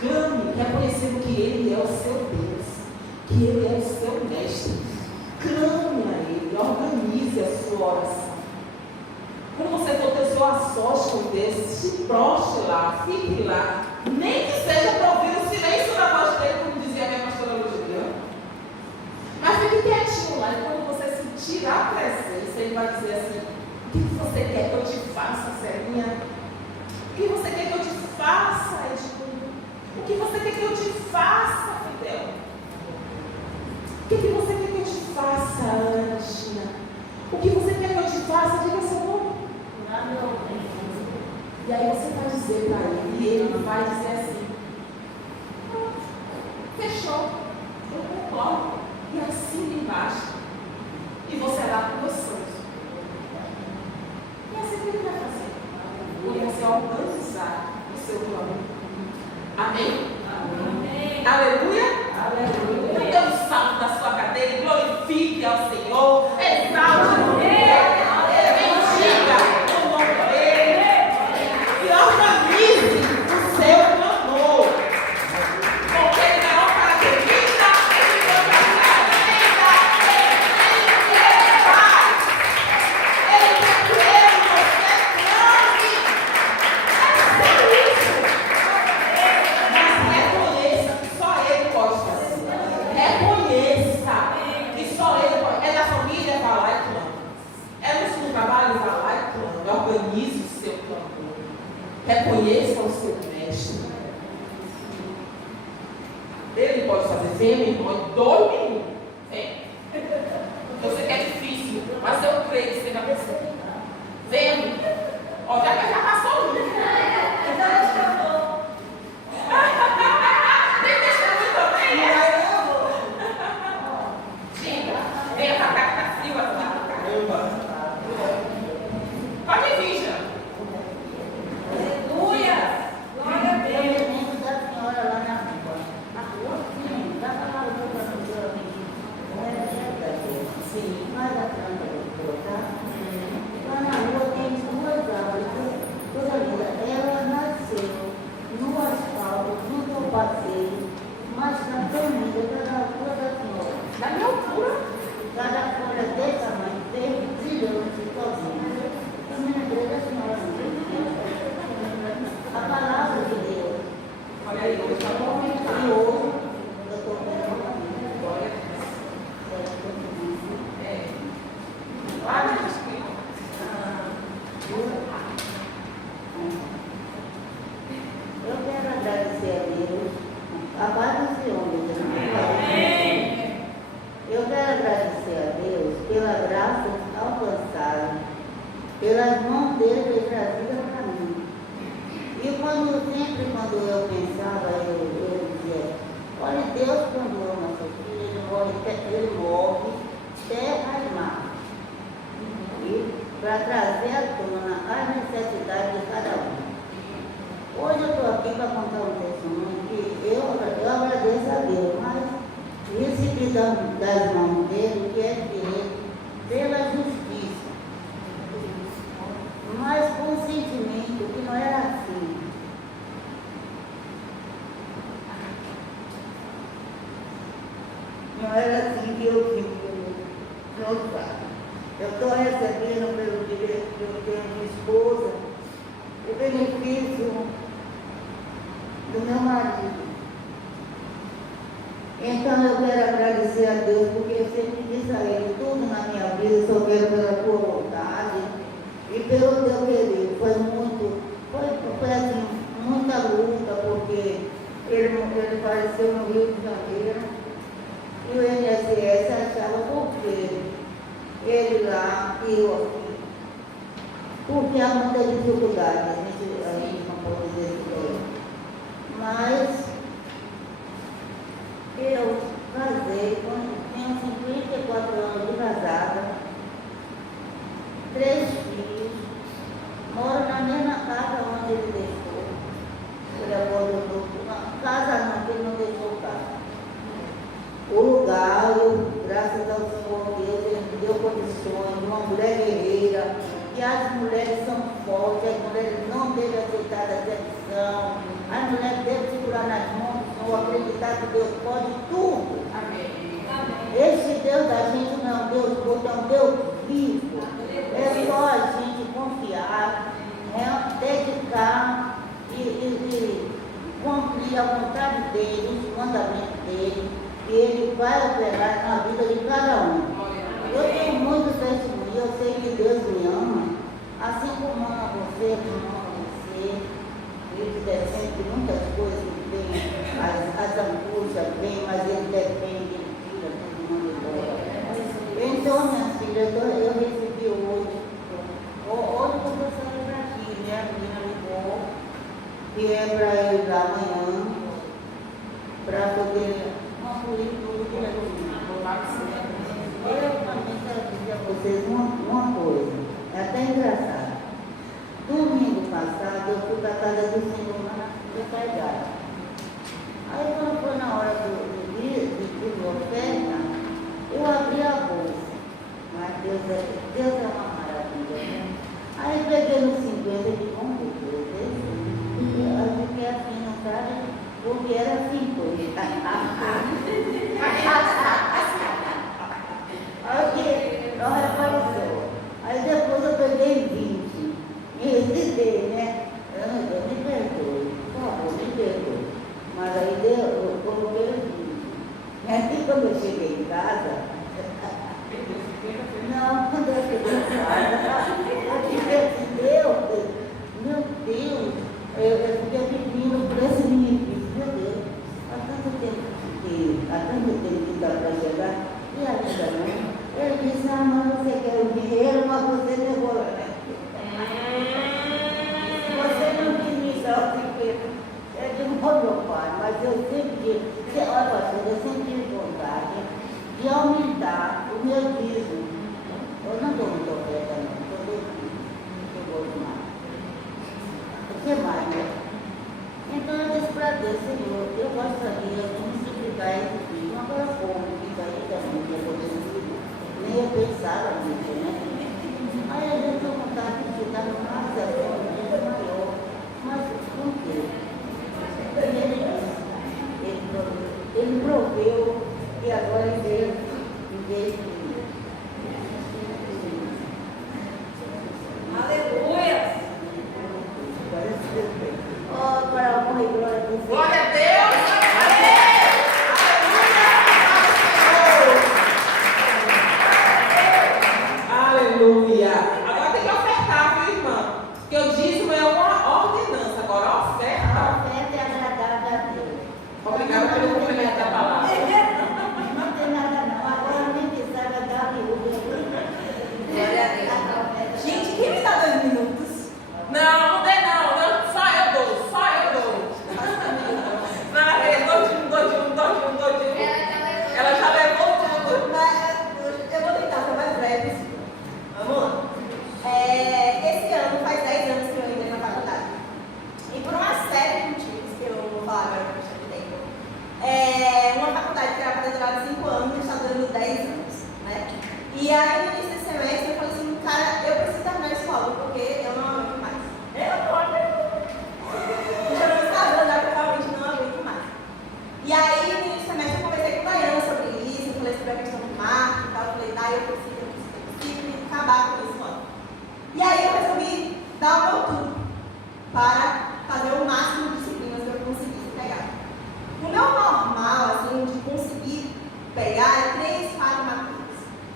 Clame, reconhecendo que Ele é o seu Deus, que Ele é o seu mestre. Clame a Ele, organize a sua oração. Quando você for ter o seu a sós com Deus, se prostre lá, fique lá, nem que seja para ouvir o silêncio da voz dele, como dizia a minha pastora Luciana. Mas fique quietinho lá, e quando você sentir a presença, Ele vai dizer assim: o que você quer que eu te faça, Celinha? O que você quer que eu te faça, Edmundo? O que você quer que eu te faça, Fidel? O que você quer que eu te faça, Ana Cristina? O que você quer que eu te faça? Diga seu nome. E aí você vai dizer para ele, e ele vai dizer assim: fechou, eu concordo, e assim me basta. E você lá com meus sonhos. E assim que ele vai fazer? Ele vai ser organizar o seu plano. Amém? Amém. Aleluia? Aleluia. Então dê um salto da sua cadeira e glorifique ao Senhor. Exalte o nome dele. Bendiga o nome dele. E organize o seu clamor. Porque ele não é para que vida, ele não é para que vida. Ele faz. Ele quer que você clame. É só isso. Mas reconheça que só Ele pode fazer. Reconheça que só Ele pode. É da família, vai lá e clama. É no trabalho, vai lá e clama. Organize o seu clamor. Reconheça o seu mestre. Ele pode fazer. Vem, meu irmão, em 2 minutos. Vem. Eu sei que é difícil, mas eu creio que você vai perceber. Vem, amigo. Ó, já que já passou o livro. Tem testemunho também, Diga. Venha pra cá que tá frio aqui. Pode vir. da vida para mim. E quando eu pensava, eu dizia, olha, Deus quando ama seu filho, ele move terra e mar. E para trazer à tona as necessidades de cada um. Hoje eu estou aqui para contar um testemunho que eu agradeço a Deus, mas recebi das mãos dele que é feito pela justiça. Mas com um sentimento que não era assim. Não era assim que eu tive. Eu estou recebendo pelo direito que eu tenho de esposa o benefício do meu marido. Então eu quero agradecer a Deus, porque eu sempre disse a Ele, tudo na minha vida, só quero pela tua vontade e pelo teu querer. Foi assim, muita luta, porque ele faleceu no Rio de Janeiro e o INSS achava porque ele lá e eu aqui. Porque há muita dificuldade, a gente não pode dizer isso. Mas eu casei quando tinha 54 anos de casada, 3 filhos, moro na mesma casa onde ele deixou. Ele abandonou uma casa não, que ele não deixou casa. O lugar, graças ao Senhor Deus, ele me deu condições de uma mulher guerreira, que as mulheres são fortes, as mulheres não devem aceitar a decepção, as mulheres devem segurar nas mãos do Senhor, acreditar que Deus pode tudo. Amém. Esse Deus da gente não é um Deus morto, é um Deus vivo. É só a gente confiar, dedicar e cumprir a vontade dele, os mandamentos dele, e ele vai operar na vida de cada um. Eu tenho muito testemunho, eu sei que Deus me ama, assim como ama você, como ama você. Ele defende de muitas coisas que vem, as angústias vêm, mas ele defende, ele tira todo mundo embora. Então, minha filha, eu recebi hoje quando eu saí daqui, minha menina ligou, que é para ir lá amanhã, para poder concluir tudo que ela tinha. Eu também quero dizer a vocês uma coisa, é até engraçado. Domingo passado eu fui para a casa do Senhor lá de Caigara. Aí quando foi na hora de oferta, eu abri a bolsa. Mas Deus é uma maravilha, né? Aí peguei nos 50 de como Deus, eu fiquei assim, não sabe? Porque era 50. Aí não repareceu. Aí depois eu peguei 20. Me hesitei, né? Deus me perdoe, por favor, me perdoe. Mas aí eu coloquei 20. Aí quando eu cheguei em casa, não, quando eu cheguei em casa, eu disse assim, meu Deus, eu fiquei pedindo por esse benefício, meu Deus, há tanto tempo que dá para chegar, e ainda não. Ele disse, mãe, você quer o dinheiro, mas você levou, né? Você não quis me dar o dinheiro. Eu digo, meu pai, mas eu sempre tive, olha, pastor, eu sempre tive vontade de aumentar o meu dízimo. Eu não dou muita oferta, não, eu dou dízimo, eu gosto mais. O que mais, né? Então eu disse para Deus, Senhor, eu gostaria de me simplificar esse filho, agora como, isso aí também, que eu vou decidir. Nem eu pensava nisso, né? Aí a gente tem vontade de ficar mais agora, maior, mas por quê? Ele proveu e agora em vez de Aleluia! oh, para a honra e glória do Senhor. Glória a Deus! Aleluia! semestre, eu falei assim, cara, eu preciso terminar isso logo, porque eu não aguento mais. Eu não aguento. Já não estava, já que eu realmente não aguento mais. E aí, no início do semestre, eu conversei com a Dayana sobre isso, eu falei sobre a questão do marketing e tal, eu falei, tá, eu preciso acabar com isso logo. E aí eu resolvi dar o meu tudo para fazer o máximo de disciplinas que eu conseguisse pegar. O meu normal, assim, de conseguir pegar é 3, 4 matérias.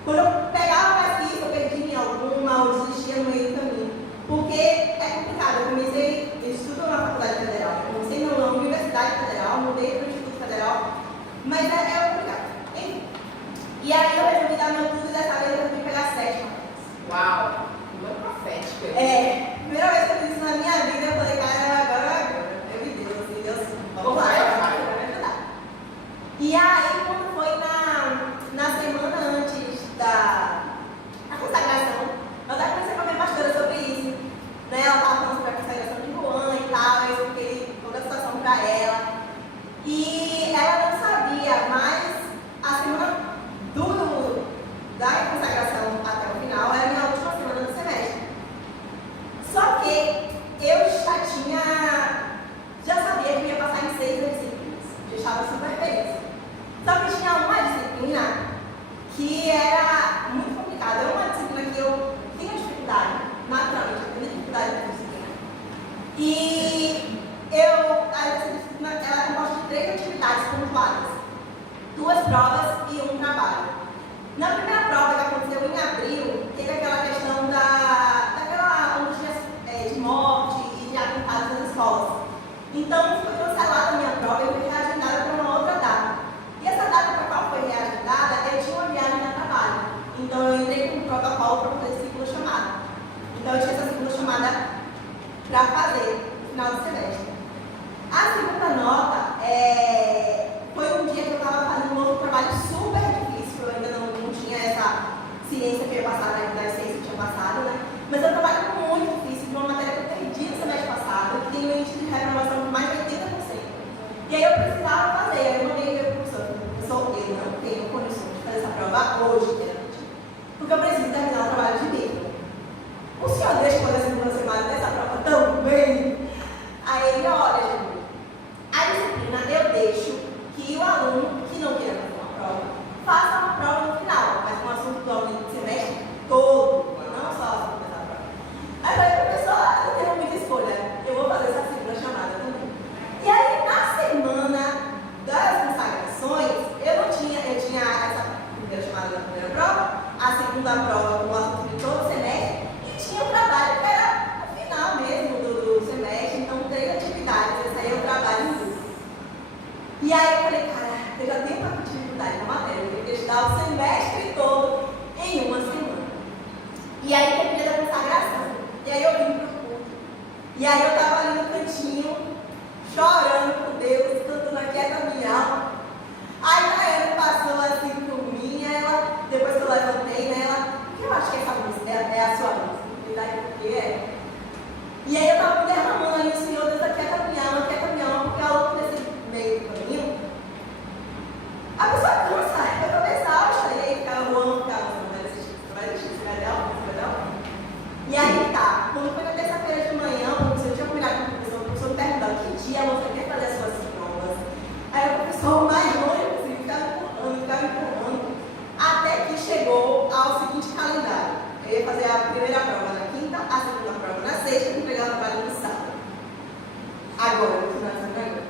Quando eu pegava a pesquisa, eu perdi em alguma ou desistia no meio do caminho. Porque é complicado. Eu estudo na Faculdade Federal, eu comecei na Universidade Federal, mudei para o Instituto Federal, mas é complicado. Enfim. E aí eu resolvi dar meu tudo e dessa vez eu resolvi pegar 7 matérias. Uau! Muito profética. Primeira vez que eu fiz isso na minha vida, eu falei, cara, agora, eu me Deus, assim, Deus, vamos lá, vai me ajudar. E aí, quando foi na semana antes da consagração, eu até comecei com a minha pastora sobre isso, né? Ela estava falando sobre a consagração de Juan e tal, eu expliquei toda a situação para ela. E ela não sabia, mas a semana da consagração até o final era a minha última semana do semestre. Só que eu já sabia que ia passar em 6 disciplinas. Já estava super feliz. Só que tinha uma disciplina que era muito complicada. Era uma disciplina que eu tinha dificuldade, naturalmente, eu tinha dificuldade com a disciplina. E essa disciplina ela é composta de 3 atividades pontuadas, 2 provas e 1 trabalho. Na primeira prova que aconteceu em abril, teve aquela questão daquela ondinha de morte e de atentados nas escolas. Então, foi cancelada a minha prova e foi reagendada para uma outra data. E essa data para a qual foi reagendada, eu tinha uma viagem a trabalho. Então, eu entrei com um protocolo para fazer segunda chamada. Então, eu tinha essa segunda chamada para fazer no final do semestre. A segunda nota foi um dia que eu estava fazendo um outro trabalho super difícil, eu ainda não tinha essa ciência que eu ia passar, da ciência que eu tinha passado, né? Mas eu trabalho muito difícil, de uma matéria que eu perdi no semestre passado, que tem um índice de reprovação de mais de 80%. E aí eu precisava fazer, aí eu mandei meu professor, eu não tenho condições de fazer essa prova hoje, porque eu preciso terminar o trabalho de livro. O senhor deixa eu fazer a segunda semana dessa prova também? Aí ele, olha, gente, a disciplina eu deixo que o aluno que não queira fazer uma prova, faça uma prova no final, mas com o assunto do aluno do semestre todo, não só a segunda prova. Aí eu falei, professor, eu tenho muita escolha, eu vou fazer essa segunda chamada também. E aí, na semana das consagrações, eu tinha essa primeira chamada da primeira prova, a segunda prova com o assunto de todo o semestre, e tinha o trabalho que era no final mesmo do semestre, então 3 atividades, esse aí é o trabalho em grupo. E aí eu falei, cara, eu já tenho uma dificuldade na matéria, eu tenho que estudar o semestre todo em uma semana. E aí teve o dia da consagração. E aí eu vim pro culto. E aí eu estava ali no cantinho, chorando com Deus, cantando aqui a minha alma. Aí a Ana passou assim por mim, depois que eu levantei, né, eu acho que essa música é a sua música, porque é. E aí eu estava me derramando ali, o Senhor, Deus, aqui a minha alma, porque ao longo desse meio do caminho, a pessoa cansa, eu estava exausta, e aí ficava voando, vai assistir, vai dar. E aí tá, quando foi na terça-feira de manhã, eu tinha combinado com o professor me perguntando que dia você quer fazer as suas provas. Aí o professor mais longe possível ficava empurrando, até que chegou ao seguinte calendário. Eu ia fazer a primeira prova na quinta, a segunda prova na sexta e entregar o trabalho no sábado. Agora, no final de semana.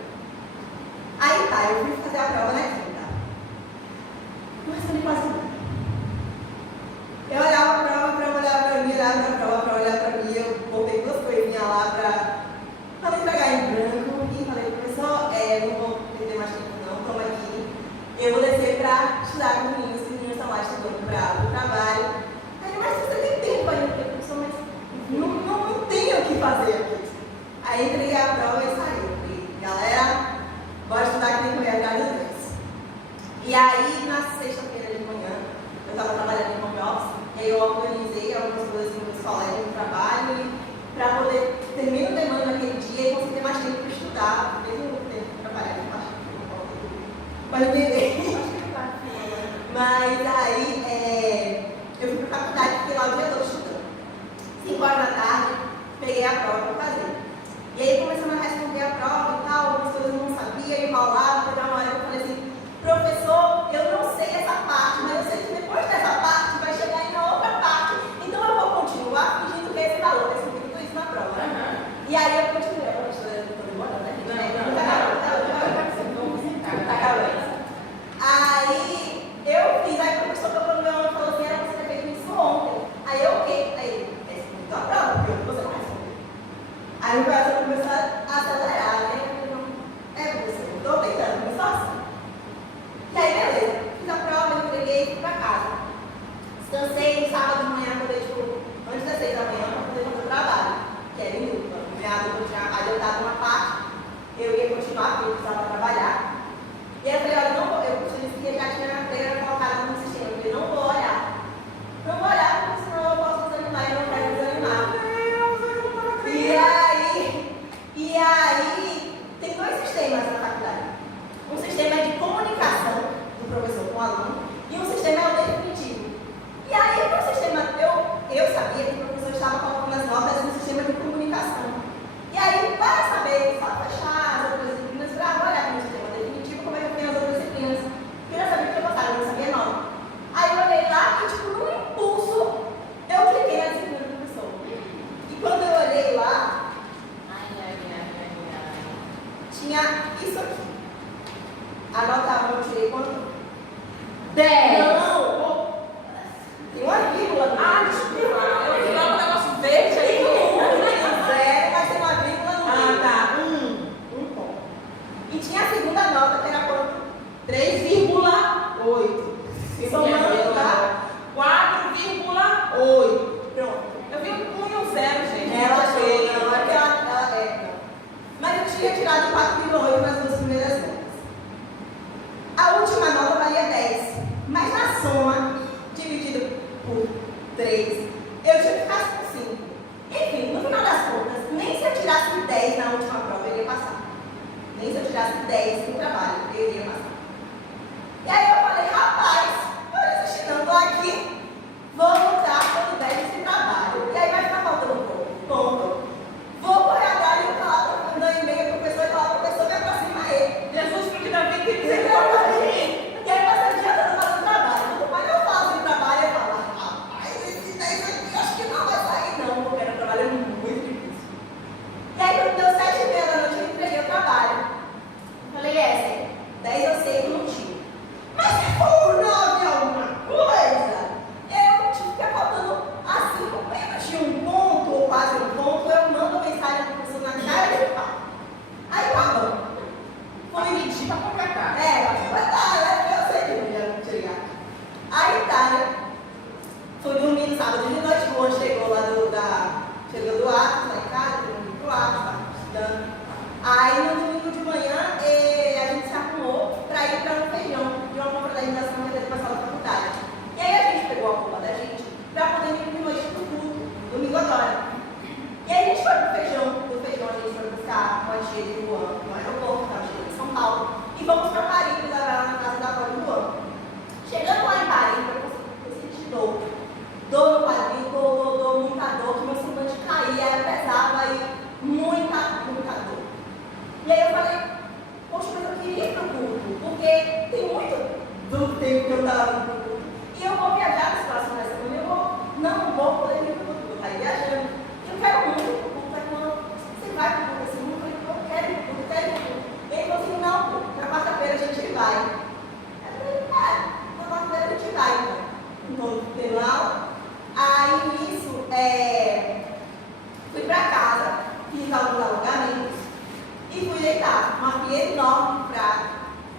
Aí tá, eu fui fazer a prova na quinta. Mas eu não quase nada. Eu olhava a prova, olhava pra mim, olhava pra prova, pra olhar pra mim, eu botei 2 coisinhas lá pra não entregar em branco e falei, professor, não vou perder mais tempo não, toma aqui. Eu vou descer pra estudar com os meninos estão lá estudando para o trabalho. Aí, mas você tem tempo ainda? Eu falei, professor, mas não tenho o que fazer aqui. Aí entreguei a prova e saí. Falei, galera, bora estudar que tem que correr atrás do Deus. E aí, na sexta-feira de manhã, eu estava trabalhando em home office, e aí eu organizei algumas coisas com os colegas do trabalho, para poder terminar o demanda naquele dia e conseguir ter mais tempo para estudar, mesmo tempo para trabalhar, pode entender. Mas aí, eu fui para a faculdade, porque a prova para fazer. E aí começamos a responder a prova e tal, algumas coisas eu não sabia, enrolava, até uma hora que eu falei assim, professor, eu não sei essa parte, mas eu sei que depois dessa parte vai chegar em outra parte, então eu vou continuar fingindo que é esse valor, eu expliquei tudo isso na prova. E aí eu continuei, eu estou demorando, né? Tá acabando. Aí eu fiz, aí o professor tocou no meu ombro e falou assim, era pra você ter feito isso ontem. Aí eu, o quê? Aí ele, esse muito a prova, porque você não respondeu. Aí o professor começou a acelerar, né? Professor, eu tô tentando, me esforçando. E aí, beleza, fiz a prova, entreguei e fui pra casa. Descansei no sábado de manhã, antes das 6 da manhã, para poder fazer o trabalho, que era em dupla. Eu tinha adiantado uma parte, eu ia continuar, porque eu precisava trabalhar. E aí eu falei, olha, não vou, eu disse que já tinha a treina colocada no sistema, eu falei, não vou olhar. Não vou olhar, porque senão eu posso desanimar e eu não quero desanimar. E aí, tem dois sistemas na faculdade. Um sistema é de comunicação do professor com o aluno e um sistema é o definitivo. E aí, o sistema, eu sabia que o professor estava colocando as notas no sistema de comunicação. E aí, para saber só fechar as outras disciplinas, para olhar no sistema definitivo, como é que eu tenho as outras disciplinas. Porque eu sabia que eu gostava, eu não sabia nome. Aí eu olhei lá e, tipo, num impulso, eu cliquei na disciplina do professor. E quando eu olhei lá, tinha isso aqui. A nota 1 eu tirei quanto? 10. Não! Tem uma vírgula. Desculpa. Eu vi lá um negócio verde aí. Zero, mas tem uma vírgula no meio. Tá. Um ponto. E tinha a segunda nota, que era quanto? 3,8. Somando, tá? 4,8. Pronto. Eu vi um 1 e um 0, gente. Ela achou, não, ela mas eu tinha tirado 4,8 nas duas primeiras notas. A última nota valia 10. Mas na soma, dividido por 3, eu tinha que ficar com 5. Enfim, no final das contas, nem se eu tirasse 10 na última prova, eu iria passar. Nem se eu tirasse 10 no trabalho, eu iria passar. E aí eu falei, rapaz, eu desisti, não, estou aqui, vou lutar pelo 10 desse trabalho. E aí vai ficar faltando um pouco. Ponto. Vou correr atrás e falar, mandar e-mail para o professor e falar, professor, me aproxima ele. Jesus, porque Davi tem que Você ser gosta de mim? E aí você adianta não fazer o trabalho. Quanto mais eu faço o trabalho, eu falo, rapaz, esse 10 aqui, acho que não vai sair não, porque era um trabalho muito difícil. E aí quando deu 7h30 da noite, eu entreguei o trabalho. Falei, 10 eu sei que eu não tinha. Mas se for 9 alguma coisa, eu tive que ficar faltando assim, menos de um ponto ou quase um ponto, eu mando mensagem para o professor na cara e pá. Aí tá bom. Foi mentir pra completar. Vai tá, eu sei que eu ia chegar. Aí tá, né? Fui dormir no sábado de noite, o Juan chegou lá chegou do Atos, lá em casa, eu fui pro Atos, tava estudando. Aí no domingo de manhã, a gente se arrumou para ir para um feijão de uma confraternização que teve passar na faculdade. E aí a gente pegou a roupa da gente para poder ir de noite pro culto, domingo agora. E aí a gente foi pro feijão, do feijão a gente foi buscar uma tia de Juan no aeroporto, que estava chegando em São Paulo, e fomos para Paris, levar ela na casa da avó de Juan. Chegando lá em Paris, eu senti dor no quadril, dor, muita dor, que meu semblante caía, era pesado, aí muita dor. E aí eu falei, poxa, mas eu queria ir pro culto, porque tem muito do tempo que eu estava no culto. E eu vou viajar nas próximas semanas, não vou poder ir pro culto, eu estou viajando. Eu quero muito ir pro culto, aí quando você vai pro culto assim, eu falei, eu quero ir pro culto, quero ir pro culto. Ele falou assim, não, na quarta-feira a gente vai. Eu falei, na quarta-feira a gente vai, então. Então, tendo aula. Aí nisso, fui pra casa, fiz alguns alongamentos e fui deitar. Uma pia enorme de prato.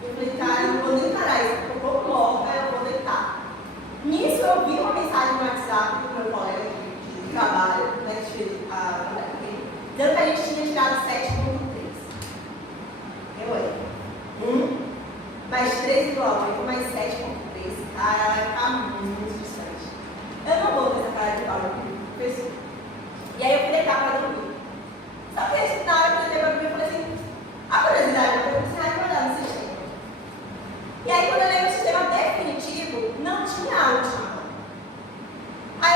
Eu falei, cara, eu não vou nem encarar isso, porque eu vou morta, eu vou deitar. Nisso eu vi uma mensagem no WhatsApp do meu colega de trabalho, né, dizendo que a gente tinha tirado 7,3. Eu olhei. Mais 13,8, mais 7,3. Cara, vai ficar muito distante. Eu não vou ter essa cara de pau aqui, pessoal. E aí eu fui deitar para dormir. Só que esse na hora que eu deitei para dormir, eu falei assim, a curiosidade, eu falei assim, vou olhar no sistema. E aí quando eu olhei no sistema definitivo, não tinha a última nota. Aí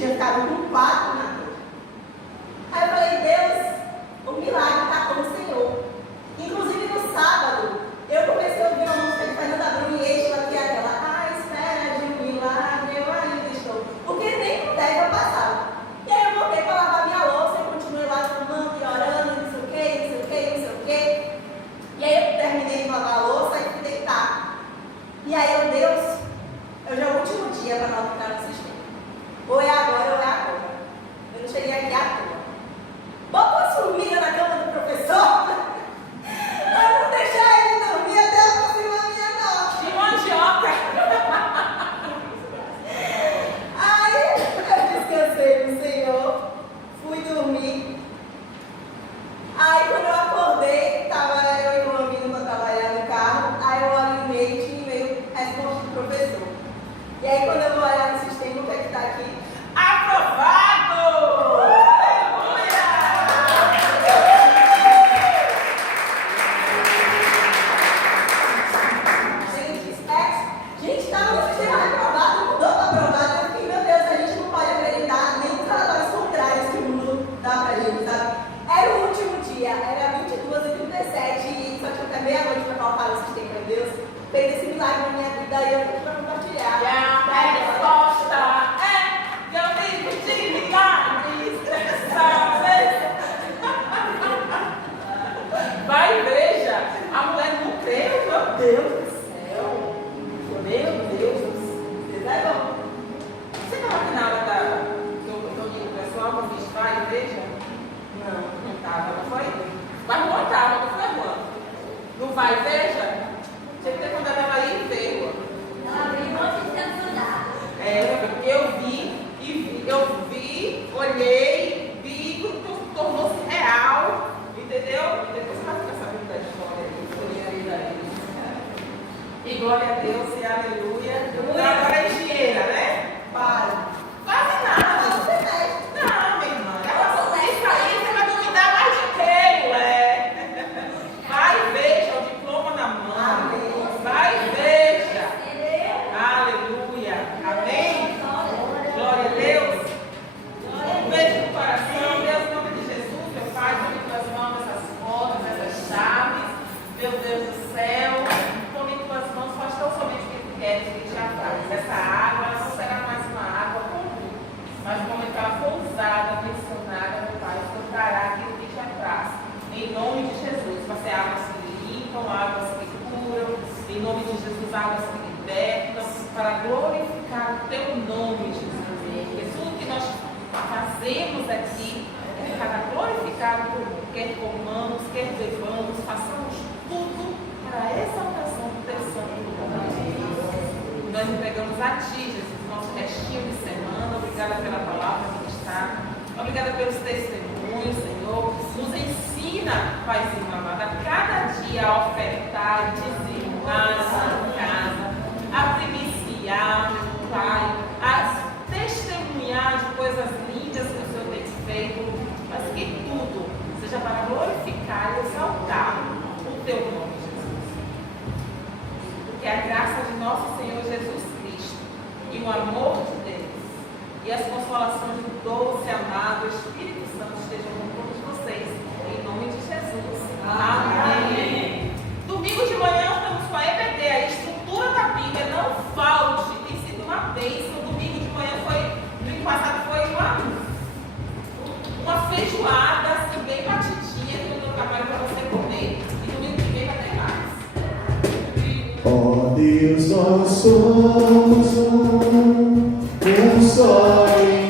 tinha ficado com 4 na cor. Aí eu falei, Deus, o milagre está com o Senhor. Inclusive no sábado, eu comecei a ouvir uma música de Fernanda Brum e Eixla, que é aquela, à espera de um milagre, eu ainda estou. Porque nem com 10 eu passava. E aí eu voltei para lavar minha louça e continuei lá fumando e orando, não sei o que, não sei o que, não sei o que. E aí eu terminei de lavar a louça e fui deitar. E aí eu, Deus, hoje é o último dia para nós ficar no sistema. Ou é agora ou é agora. Eu não cheguei aqui à toa. Bota uma formiga na cama do professor. Eu não deixar ele dormir até a próxima meia-noite. De mandioca. Aí eu descansei no Senhor, fui dormir. Aí quando eu acordei, estava eu e o amigo para trabalhar no carro. Aí eu olho o e-mail, tinha e-mail resposta do professor. E aí quando eu vou olhar no sistema, o que é que está aqui? Aprovado! Gente, estava no sistema reprovado, mudou para aprovado. Eu fiquei, meu Deus, a gente não pode acreditar nem nos relatórios contrários que o mundo dá pra gente, sabe? Era o último dia, era 22h37 e só tinha até meia-noite para colocar no sistema. Meu Deus, fez esse milagre na minha vida e eu tô para compartilhar. E a resposta é: eu vivo de milagres, sabe? Vai e veja, a mulher não creu, meu Deus do céu. Meu Deus do céu. É bom. Você estava aqui na hora do domingo pessoal, quando disse vai e veja? Não estava, não foi? Mas Juan estava, não foi, Juan? Não vai e veja? Tinha que ter quando ela estava aí e veio. Eu vi, olhei, vi, tornou-se real, entendeu? E depois você vai ficar sabendo da história, e glória a Deus e aleluia. Agora é engenheira, né? Para. Quase nada. Não, minha irmã. Isso aí você vai duvidar mais de quem, mulher? Vai e veja o diploma na mão. Vai e veja. Aleluia. Amém? Glória a Deus. Um beijo no coração. Deus, em nome de Jesus, meu Pai, tome em tuas mãos essas fotos, essas chaves. Meu Deus do céu. Tome em tuas mãos, faz tão somente o que tu queres que te apraz. Essa água ela não será mais uma água comum, mas no momento que ela for usada, mencionada, meu Pai, tu dará aquilo que te apraz. Em nome de Jesus, vai ser águas que limpam, águas que curam, em nome de Jesus, águas que libertam, para glorificar o teu nome, Jesus. Porque tudo que nós fazemos aqui é para glorificar o teu nome. Quer comamos, quer bebamos, façamos tudo para a exaltação do teu santo nome. Nós entregamos a ti, Jesus, nosso restinho de semana. Obrigada pela palavra ministrada. Obrigada pelos testemunhos, Senhor. Nos ensina, Paizinho amado, a cada dia a ofertar, dizimar a sua casa, a primiciar, Pai, a testemunhar de coisas lindas que o Senhor tem feito, mas que tudo seja para glorificar e exaltar o teu nome, Jesus. Porque a graça de nosso Senhor Jesus Cristo e o amor de Deus e as consolações do doce, amado Espírito Santo estejam com todos vocês, em nome de Jesus. Amém. Domingo de manhã estamos com a EBD, a estrutura da Bíblia, não falte, tem sido uma bênção. Domingo de manhã domingo passado foi uma feijoada assim, bem batidinha, que eu dou trabalho para você comer. E domingo que vem vai ter mais. Ó Deus, nós somos um só em